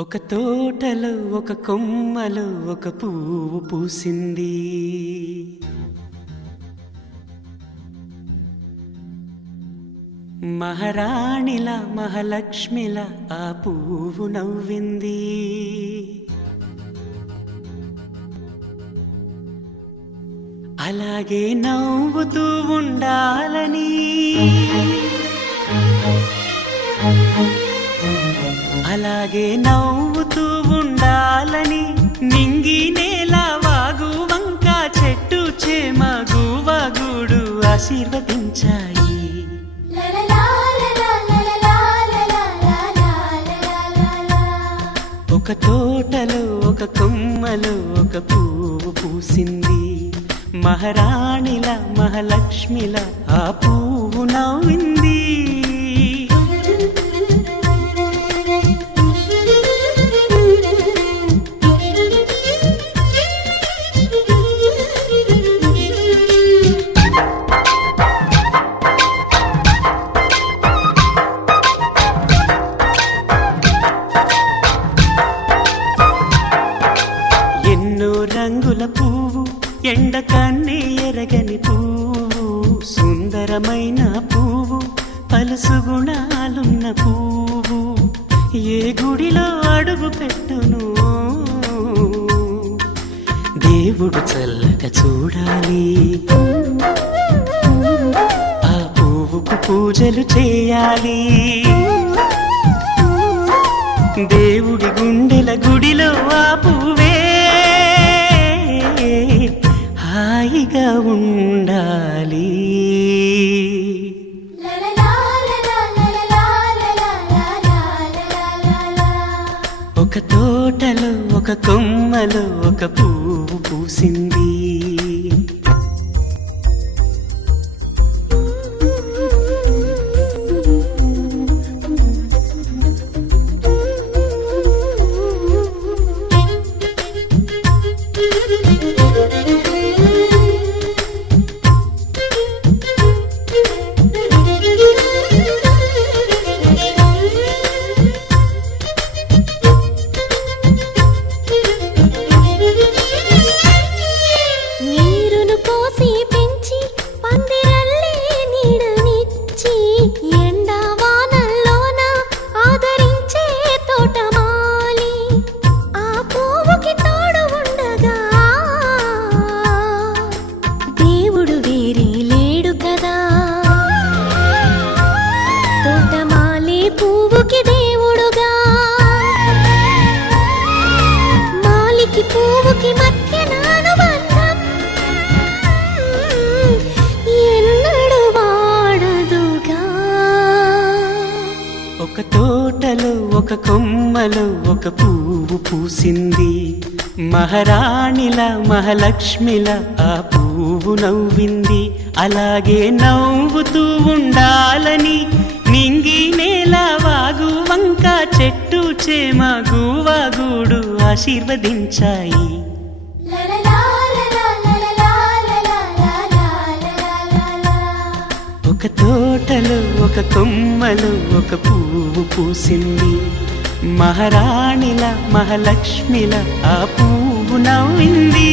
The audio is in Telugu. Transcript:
ఒక తోటలో ఒక కొమ్మలో ఒక పువ్వు పూసింది. మహారాణిలా మహాలక్ష్మిలా ఆ పువ్వు నవ్వింది. అలాగే నవ్వుతూ ఉండాలని, అలాగే నవ్వుతూ ఉండాలని నింగి నేల వాగు వంక చెట్టు చేమ గువగుడు ఆశీర్వదించాయి. ఒక తోటలో ఒక కొమ్మలో ఒక పువ్వు పూసింది. మహారాణిలా మహాలక్ష్మిలా ఆ పువ్వు నవ్వింది. రంగుల పువ్వు, ఎండ కన్నే ఎరగని పువ్వు, సుందరమైన పువ్వు, పలుసు గుణాలున్న పువ్వు, ఏ గుడిలో అడుగు పెట్టును దేవుడు చల్లగా చూడాలి. ఆ పువ్వుకు పూజలు చేయాలి. దేవుడి గుండెల గుడిలో ఆ పువ్వే హాయిగా ఉండాలి. ఒక తోటలో ఒక కొమ్మలో ఒక పువ్వు పూసింది. ఒక తోటలో ఒక కొమ్మలో ఒక పువ్వు పూసింది. మహారాణిలా మహాలక్ష్మిలా ఆ పువ్వు నవ్వింది. అలాగే నవ్వుతూ ఉండాలని నింగి నేల వాగు వంక చెట్టు చేమ గువగుడు ఆశీర్వదించాయి. ఒక తోటలో ఒక కొమ్మలో ఒక పువ్వు పూసింది. మహారాణిలా మహాలక్ష్మిలా ఆ పువ్వు నవ్వింది.